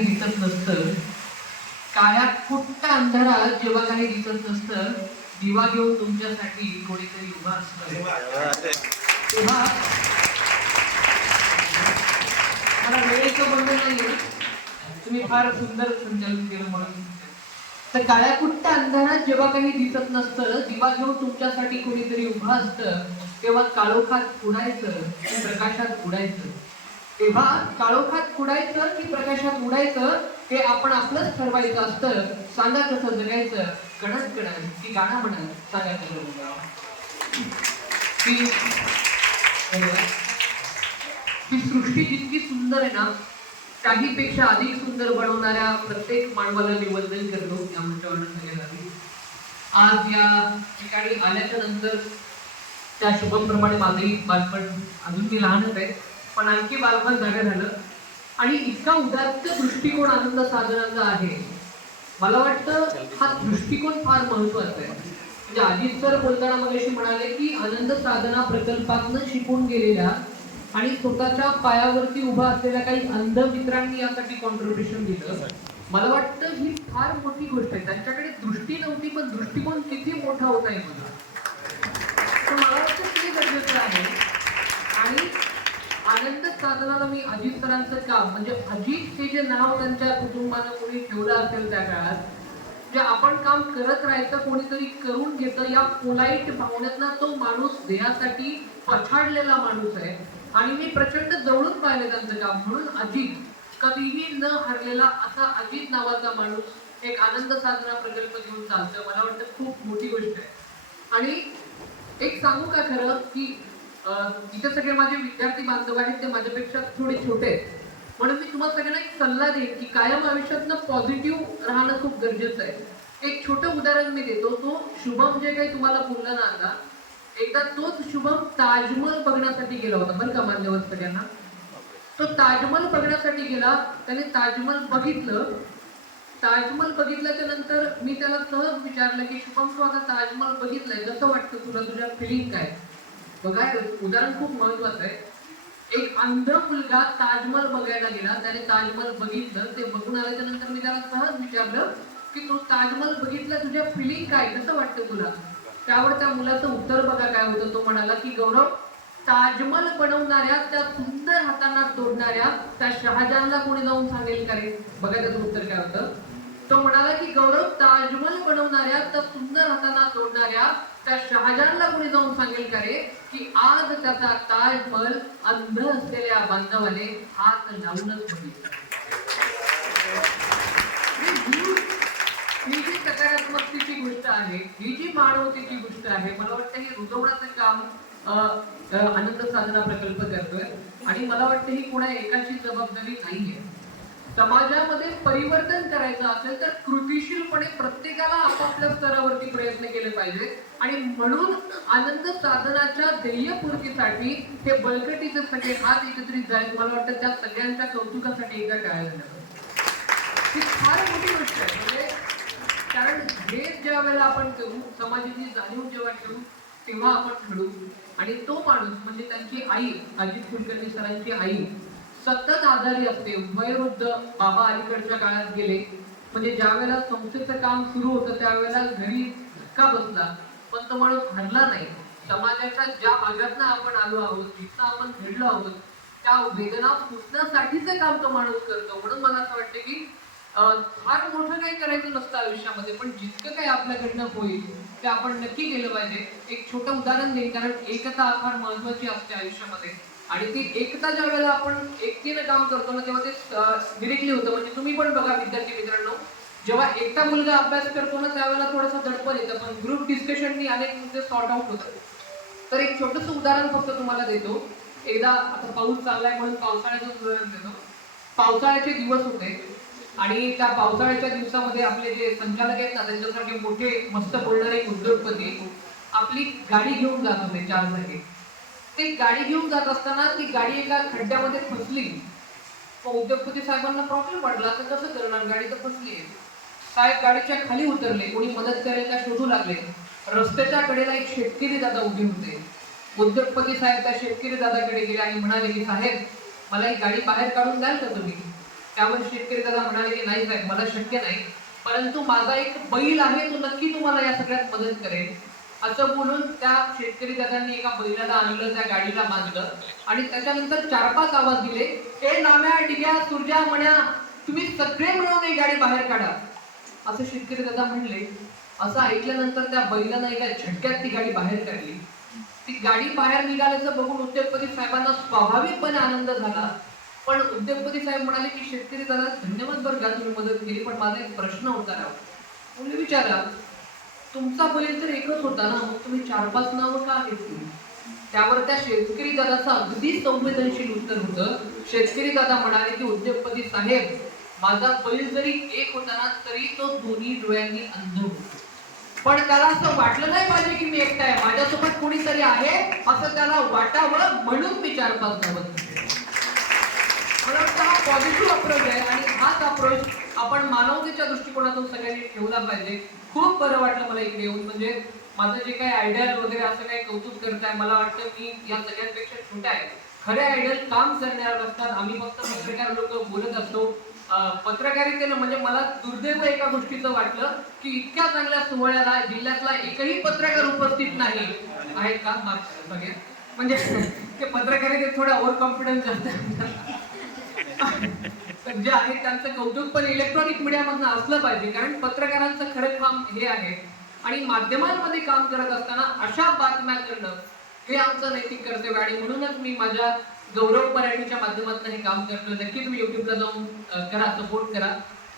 दिसत नसतं, काळ्यात कुट्ट अंधारात जेव्हा काही दिसत नसतं, दिवा घेऊन तुमच्यासाठी कोणीतरी उभा असतं. तेव्हा मला वेळेचं बंधन नाहीये, तुम्ही फार सुंदर संचालन केलं म्हणून. तर काळ्या कुट्ट अंधारात जेव्हा काही दिसत नसतं, दिवा घेऊन तुमच्यासाठी कोणीतरी उभा असतं, तेव्हा काळोखात उडायचं, प्रकाशात उडायचं. तेव्हा काळोखात उडायचं की प्रकाशात उडायचं हे आपण आपलंच ठरवायचं असतं. सांगा कसं जगायचं, कणत कणत की गाणं म्हणत सांगा कसं. ही सृष्टी जितकी सुंदर आहे ना, काहीपेक्षा अधिक सुंदर बनवणाऱ्या प्रत्येक मानवाला मी वंदन करतो या मंचावर सगळ्यांना. आज या ठिकाणी आल्याच्या नंतर त्या शुभमप्रमाणे माझंही बालपण, अजून मी लहानच आहे पण आणखी बालपण जागा झालं आणि इतका उदात्त दृष्टिकोन आनंद साधनाचा आहे. मला वाटतं हा दृष्टिकोन फार महत्वाचा आहे. म्हणजे अजित सर बोलताना मगाशी म्हणाले की आनंद साधना प्रकल्पातनं शिकून गेलेल्या आणि स्वतःच्या पायावरती उभा असलेल्या काही अंध मित्रांनी यासाठी कॉन्ट्रीब्युशन दिलं. मला वाटतं ही फार मोठी गोष्ट आहे. त्यांच्याकडे दृष्टी नव्हती पण दृष्टिकोन किती मोठा होता आहे मला. तर मला वाटतं ते गरजेचं आहे. आणि आनंद साधनाला मी अजित सरांचं काम, म्हणजे अजित हे जे नाव त्यांच्या कुटुंबानं कोणी ठेवलं असेल त्या काळात, जे आपण काम करत राहायचं, कोणीतरी करून घेतं या पोलाईट भावनेतला तो माणूस ध्येयासाठी पछाडलेला माणूस आहे. आणि मी प्रचंड जवळून पाहिलं त्यांचं काम. म्हणून अजित, कधीही न हरलेला असा अजित नावाचा माणूस एक आनंद साधना प्रकल्प घेऊन चालतं. मला वाटतं खूप मोठी गोष्ट आहे. आणि एक सांगू का खरं की इथे सगळे माझे विद्यार्थी बांधव आहेत, ते माझ्यापेक्षा थोडे छोटे आहेत. म्हणून मी तुम्हाला सगळ्यांना एक सल्ला देईन की कायम आयुष्यातनं पॉझिटिव्ह राहणं खूप गरजेचं आहे. एक छोटं उदाहरण मी देतो. तो शुभम जे काही तुम्हाला बोलला ना आता, एकदा तोच शुभम ताजमहल बघण्यासाठी गेला होता बरं का मान्यवर सगळ्यांना. तो ताजमहल बघण्यासाठी गेला, त्याने ताजमहल बघितलं. ताजमहल बघितल्याच्या नंतर मी त्याला सहज विचारलं की शुभम, तू आता ताजमहल बघितलंय, कसं वाटतं तुला, तुझ्या फिलिंग काय. बघा उदाहरण खूप महत्वाचं आहे. एक अंध मुलगा ताजमहल बघायला गेला, त्याने ताजमहल बघितलं. ते बघून आल्याच्या नंतर मी त्याला सहज विचारलं की तू ताजमहल बघितलं, तुझ्या फिलिंग काय, कसं वाटतं तुला. त्यावर त्या मुलाचं उत्तर बघा काय होतं. तो म्हणाला की गौरव, ताजमहल बनवणाऱ्या, त्या सुंदर हातांना तोडणाऱ्या त्या शहाजहानला कोणी जाऊन सांगेल का रे. बघा त्याचं उत्तर काय होतं. तो म्हणाला की गौरव, ताजमहल बनवणाऱ्या, त्या सुंदर हातांना तोडणाऱ्या त्या शहाजहानला कोणी जाऊन सांगेल का रे की आज त्याचा ताजमहल अंध असलेल्या बांधवाने हात लावूनच बघितला. ही जी सकारात्मकतेची गोष्ट आहे, ही जी मानवतेची गोष्ट आहे, मला वाटतं हे रुजवण्याचं काम आनंद साधना प्रकल्प करतोय. आणि मला वाटतं ही कोणा एकाची जबाबदारी नाहीये. समाजामध्ये परिवर्तन करायचं असेल तर कृतीशीलपणे प्रत्येकाला आपापल्या स्तरावरती प्रयत्न केले पाहिजे. आणि म्हणून आनंद साधनाच्या ध्येयपूर्तीसाठी हे बळकटीचे सगळे हात एकत्रित झाले. मला वाटतं त्या सगळ्यांच्या कौतुकासाठी एकदा टाळायला लागलं. ही फार मोठी गोष्ट आहे. म्हणजे कारण हे ज्या वेळेला आपण करू, समाजाची जाणीव जेव्हा ठेवू, तेव्हा आपण घडू. आणि तो माणूस म्हणजे त्यांची आई, अजित कुलकर्णी सरांची आई, सतत आजारी असते, वयोवृद्ध बाबा अलीकडच्या काळात गेले. म्हणजे ज्या वेळेला संस्थेचं काम सुरू होतं त्यावेळेला घरी धक्का बसला, पण तो माणूस हरला नाही. समाजाच्या ज्या भागातनं आपण आलो आहोत, जिथं आपण घडलो आहोत, त्या वेदना पुसण्यासाठीच काम तो माणूस करतो. म्हणून मला असं वाटतं की फार मोठं काही करायचं नसतं आयुष्यामध्ये, पण जितकं काही आपल्याकडनं होईल ते आपण नक्की केलं पाहिजे. एक छोटं उदाहरण देईन, कारण एकता फार महत्वाची असते आयुष्यामध्ये. आणि ती एकता ज्या वेळेला आपण एकटीने काम करतो ना, तेव्हा ते डिरेक्टली होतं. म्हणजे तुम्ही पण बघा विद्यार्थी मित्रांनो, जेव्हा एकटा मुलगा अभ्यास करतो ना त्यावेळेला थोडंसं दडपण येतं, पण ग्रुप डिस्कशननी अनेक मुद्दे सॉर्ट आउट होतात. तर एक छोटंसं उदाहरण फक्त तुम्हाला देतो. एकदा आता पाऊस चाललाय म्हणून पावसाळ्याचं उदाहरण देतो. पावसाळ्याचे दिवस होते आणि त्या पावसाळ्याच्या दिवसामध्ये आपले जे संचालक आहेत ना, त्यांच्यासारखे मोठे मस्त बोलणारे उद्योगपती आपली गाडी घेऊन जात होते, 4 चाकी. ते गाडी घेऊन जात असताना ती गाडी एका खड्ड्यामध्ये फसली. उद्योगपती साहेबांना प्रॉब्लेम पडला, तर कसं करणार, गाडी तर फसली आहे. साहेब गाडीच्या खाली उतरले, कोणी मदत करेल का शोधू लागले. रस्त्याच्या कडेला एक शेतकरी दादा उभे होते. उद्योगपती साहेब त्या शेतकरी दादाकडे गेले आणि म्हणाले की साहेब, मला ही गाडी बाहेर काढून द्याल का तुम्ही. त्यावर शेतकरी दादा म्हणाले की नाही साहेब मला शक्य नाही, परंतु माझा एक बैल आहे तो नक्की तुम्हाला या सगळ्यात मदत करेल असं बोलून त्या शेतकरी दादांनी एका बैलाला आणलं, त्या गाडीला बांधलं आणि त्याच्यानंतर 4-5 आवाज दिले, ए नाम्या डिग्या सुरजा म्हणा तुम्ही सगळे मिळून ही गाडी बाहेर काढा असं शेतकरी दादा म्हणले. असं ऐकल्यानंतर त्या बैलानं एका झटक्यात ती गाडी बाहेर काढली. ती गाडी बाहेर निघाल्याचं बघून उद्योगपती साहेबांना स्वाभाविकपणे आनंद झाला. पण उद्योगपती साहेब म्हणाले की शेतकरी दादा धन्यवाद बरं का तुम्ही मदत केली, पण माझा एक प्रश्न होता राव. म्हणजे विचारा तुमचा बैल तर एकच होता ना, मग तुम्ही 4-5 नावं का घेतली? त्यावर त्या शेतकरी दादाचं अगदी संवेदनशील उत्तर होतं. शेतकरी दादा म्हणाले की उद्योगपती साहेब माझा बैल जरी एक होता ना तरी तो दोन्ही डोळ्यांनी अंध होता, पण त्याला असं वाटलं नाही पाहिजे की मी एकटा आहे, माझ्यासोबत कोणीतरी आहे असं त्याला वाटावं म्हणून मी 4-5 नावं घेतली. मला वाटतं हा पॉझिटिव्ह अप्रोच आहे आणि हाच अप्रोच आपण मानवतेच्या दृष्टिकोनातून सगळ्यांनी ठेवला पाहिजे. खूप बरं वाटलं मला इकडे येऊन. म्हणजे माझं जे काही आयडियल वगैरे असं काही कौतुक करताय, मला वाटतं मी या सगळ्यांपेक्षा छोटा आहे. खरे आयडियल काम करण्यावर असतात. आम्ही फक्त पत्रकार लोक बोलत असतो. पत्रकारितेनं म्हणजे मला दुर्दैव एका गोष्टीचं वाटलं की इतक्या चांगल्या सोहळ्याला जिल्ह्यातला एकही पत्रकार उपस्थित नाही आहेत का बघा. म्हणजे ते पत्रकारितेत थोडा ओव्हर कॉन्फिडन्स जास्त जे आहेत त्यांचं कौतुक पण इलेक्ट्रॉनिक मीडियामधनं असलं पाहिजे, कारण पत्रकारांचं खरं काम हे आहे. आणि माध्यमांमध्ये काम करत असताना अशा बातम्या करणं हे आमचं नैतिक कर्तव्य आणि म्हणूनच मी माझ्या गौरव मराठीच्या माध्यमातून हे काम करतो. नक्की तुम्ही युट्यूबला जाऊन करा, सपोर्ट करा.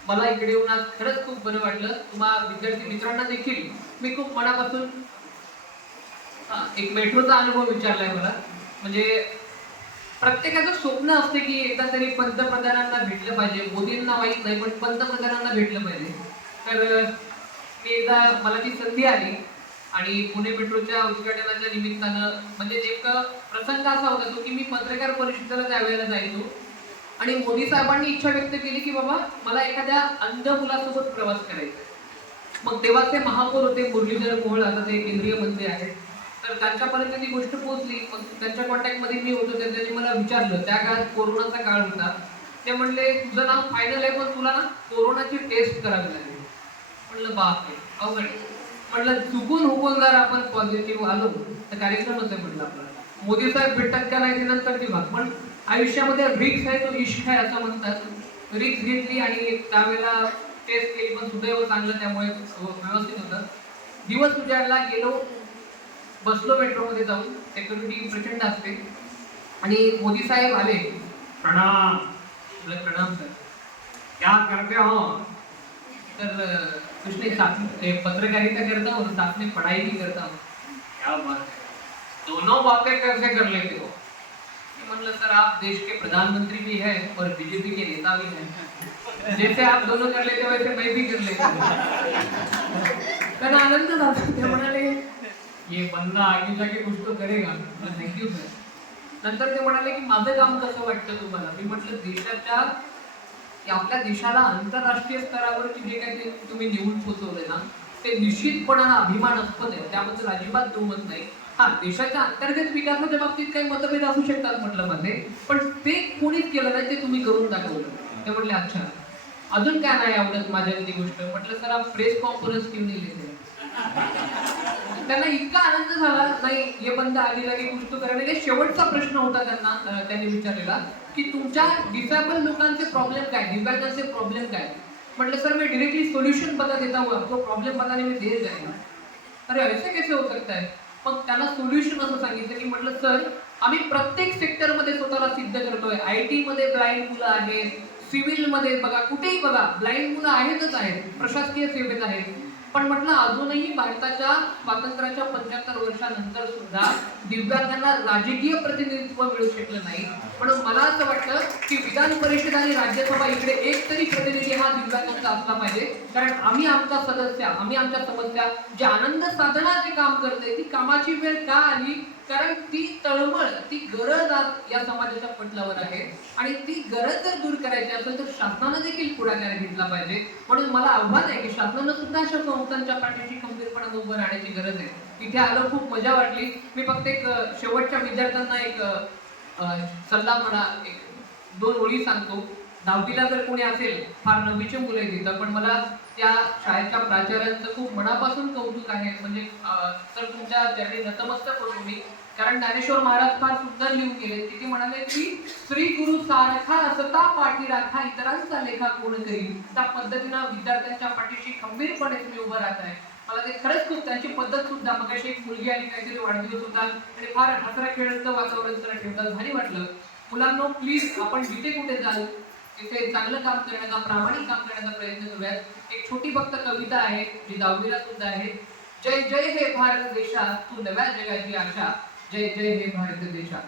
मला इकडे येऊन आज खरंच खूप बरं वाटलं. तुम्हाला विद्यार्थी मित्रांना देखील मी खूप मनापासून एक मेट्रोचा अनुभव विचारलाय मला. म्हणजे प्रत्येकाचं स्वप्न असते की एकदा तरी पंतप्रधानांना भेटलं पाहिजे. मोदींना माहीत नाही पण पंतप्रधानांना भेटलं पाहिजे. तर मी एकदा मला ती संधी आली आणि पुणे मेट्रोच्या उद्घाटनाच्या निमित्तानं म्हणजे नेमकं प्रसंग असा होता तो की मी पत्रकार परिषदेला त्यावेळेला जायचो आणि मोदी साहेबांनी इच्छा व्यक्त केली की बाबा मला एखाद्या अंध मुलासोबत प्रवास करायचा. मग तेव्हा ते महापौर होते मुरलीधर मोहोळ, आता ते केंद्रीय मंत्री आहेत. तर त्यांच्यापर्यंत ती गोष्ट पोहोचली. मग त्यांच्या कॉन्टॅक्टमध्ये मी होतो. त्यांनी मला विचारलं, त्या काळात कोरोनाचा काळ होता. ते म्हणले तुझं नाव फायनल आहे पण तुला ना कोरोनाची टेस्ट करावी लागेल. म्हणलं बापरे अवघड. म्हटलं चुकून हुकून जर आपण पॉझिटिव्ह आलो तर कार्यक्रमच आहे म्हटलं आपला. मोदी साहेब भेटतात का नाही ते नंतरची बात, पण आयुष्यामध्ये रिक्स आहे तो इश्क आहे असं म्हणतात. रिक्स घेतली आणि त्यावेळेला टेस्ट केली पण सुदैव चांगलं, त्यामुळे व्यवस्थित होतं. दिवस उजाडला, गेलो, बसलो मेट्रोमध्ये जाऊन. सिक्युरिटी प्रचंड असते आणि मोदी साहेब आले. प्रणाम. प्रणाम सर, क्या करते हो? तर कुछ नहीं, साथ पत्रकारिता करता हूँ, साथ में पढ़ाई भी करता हूँ. क्या बात है, दोनों बातें कैसे कर लेते हो? मतलब सर आप देश के प्रधानमंत्री भी हैं और बीजेपी के नेता भी हैं, जैसे आप दोनों कर लेते वैसे मैं भी कर लेता हूँ. त्यांना आनंद झाला. ते म्हणाले ये बंदा आगे जाके कुछ तो करेगा. Thank you sir. नंतर ते म्हणाले की माझं काम कसं वाटतं तुम्हाला? मी म्हटलं देशाच्या आपल्या देशाला आंतरराष्ट्रीय स्तरावरची जे काही ते तुम्ही निवडून पोहोचवले ना ते निश्चितपणानं अभिमानास्पद आहे, त्याबद्दल अजिबात दुमत नाही. हा देशाच्या अंतर्गत विकासाच्या बाबतीत काही मतभेद असू शकतात म्हटलं मध्ये, पण ते कोणीच केलं नाही, ते तुम्ही करून दाखवलं. ते म्हटले अच्छा अजून काय नाही आवडत माझ्या ती गोष्ट. म्हटलं सर आप प्रेस कॉन्फरन्स क्यों नहीं लेते? त्यांना इतका आनंद झाला. नाही हे बंद आधी लागे कुछ तो करायला. शेवटचा प्रश्न होता त्यांनी विचारलेला की तुमच्या डिसेबल लोकांचे प्रॉब्लेम काय, दिव्यांगांचे प्रॉब्लेम काय? म्हटलं सर मैं डायरेक्टली सोल्यूशन बता देता हूँ आपको, प्रॉब्लेम बताने में देर जाएगा. अरे ऐसे कैसे हो सकता है? मग त्यांना सोल्युशन असं सांगितलं की म्हटलं सर आम्ही प्रत्येक सेक्टरमध्ये स्वतःला सिद्ध करतोय. IT मध्ये ब्लाइंड मुलं आहेत, सिव्हिल मध्ये बघा, कुठेही बघा ब्लाइंड मुलं आहेतच आहेत, प्रशासकीय सेवेत आहेत. पण म्हटलं अजूनही भारताच्या स्वातंत्र्याच्या 75 वर्षानंतर सुद्धा दिव्यांगांना राजकीय प्रतिनिधित्व मिळू शकलं नाही. म्हणून मला असं वाटतं की विधान परिषद आणि राज्यसभा इकडे एक तरी प्रतिनिधी हा दिव्यांगांचा असला पाहिजे, कारण आम्ही आमच्या समस्या जे आनंद साधनाचे काम करते ती कामाची वेळ का आली, कारण ती तळमळ, ती गरज आज या समाजाच्या पटलावर आहे आणि ती गरज जर दूर करायची असेल तर शासनानं देखील पुढाकार घेतला पाहिजे. म्हणून मला आव्हान आहे की शासनानं सुद्धा अशा संस्थांच्या पाठीशी खंबीरपणाने उभं राहण्याची गरज आहे. इथे आलो, खूप मजा वाटली. मी फक्त एक शेवटच्या विद्यार्थ्यांना एक सल्ला म्हणा, एक 2 ओळी सांगतो. दहावीला जर कोणी असेल, फार नववीचे मुलं आहेत इथं, पण मला त्या शाळेच्या प्राचार्यांचं खूप मनापासून कौतुक आहे. म्हणजे तर तुमच्या चरणी नतमस्तक होतो मी. कारण ज्ञानेश्वर महाराज फार सुंदर लिहून गेले की ते म्हणाले की श्री गुरु सारखा असता पाठी राखा इतरांचा लेखा कोण करील. त्या पद्धतीनं विद्यार्थ्यांच्या पाठीशी खंबीरपणे तुम्ही उभं राहताय. मला ते खरंच खूप त्यांची पद्धत सुद्धा, मग एक मुलगी आली, काहीतरी वाढदिवस होता आणि फार हसरा खेळाचं वातावरण जरा ठेवतात, भारी वाटलं. मुलांनो प्लीज आपण जिथे कुठे जाल तिथे चांगलं काम करण्याचा, प्रामाणिक काम करण्याचा प्रयत्न करूयात. एक छोटी फक्त कविता आहे जी दहावीला सुद्धा आहे. जय जय हे भारत देशा, तू नव्या जगाची आशा. जय जय हे भारत देशा.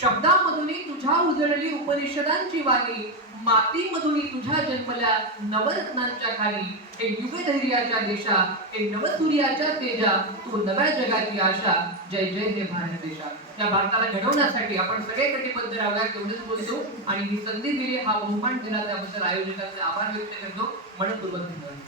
शब्दामधून तुझ्या उजळली उपनिषदांची वाणी, मातीमधून तुझ्या जन्मल्या नवरत्नांच्या खाली. हे युगधैर्याच्या देशा, हे नवसूर्याच्या तेजा, तू नव्या जगाची आशा. जय जय हे भारत देशा. या भारताला घडवण्यासाठी आपण सगळे कटिबद्ध राहूया तेवढेच बोलतो. आणि ही संधी दिली, हा बहुमान दिला त्याबद्दल आयोजकांचे आभार व्यक्त करतो. मनपूर्वक धन्यवाद.